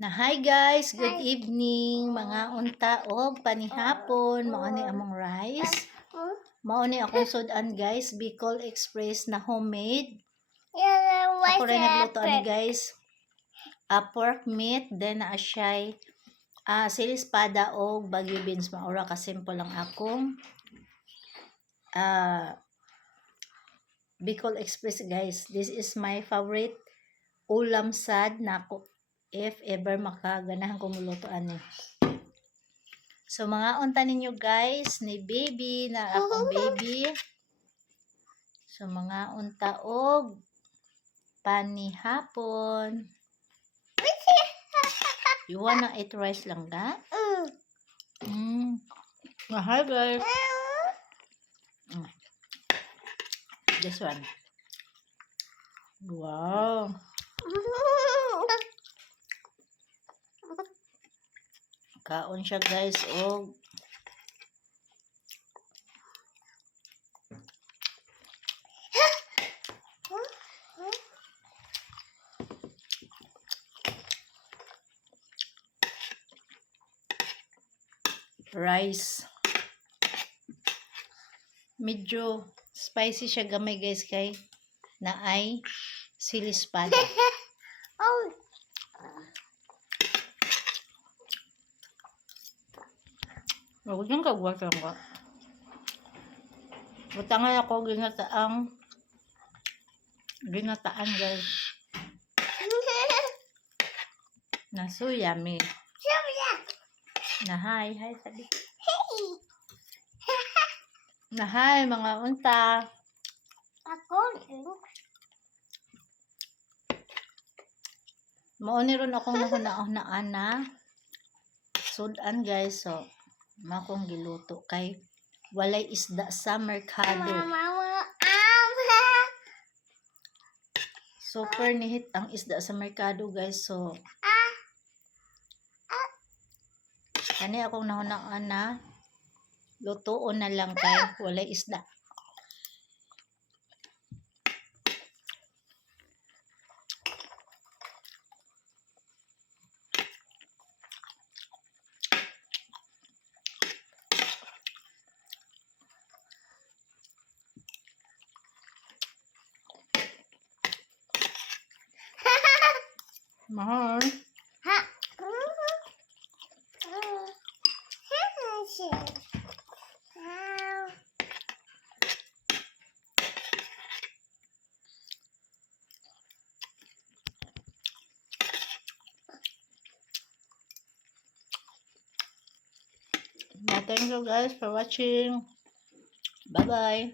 Hi guys, good evening. Mga unta og panihapon, mao ni among rice. Mao ni akong sudan guys, Bicol Express na homemade. Ako rin nagluto ani guys. Pork meat, then na siya'y sili espada og bagyo beans. Maura ka simple lang akong Bicol Express guys. This is my favorite ulam sad nako. If ever makaganahan ko muluto ani. So mga unta ninyo guys ni baby na akong baby. So mga unta og panihapon. You wanna eat rice lang ga? Hi guys. This one. Wow. Kaon siya guys og rice. Medyo spicy siya gamay guys kay na ay sili espada. Huwag niyang kagwatan ko. Butangan ako ginataan guys. Na so yummy. Na hi sabi. Na hi mga unta. Mauni ron akong nahuna-hunaan na sudan guys. So makong giluto kay walay isda sa merkado. Super nihit ang isda sa merkado guys. So kani akong nahunaan na lutoon na lang kay walay isda. Mahal. Thank you guys for watching. Bye bye.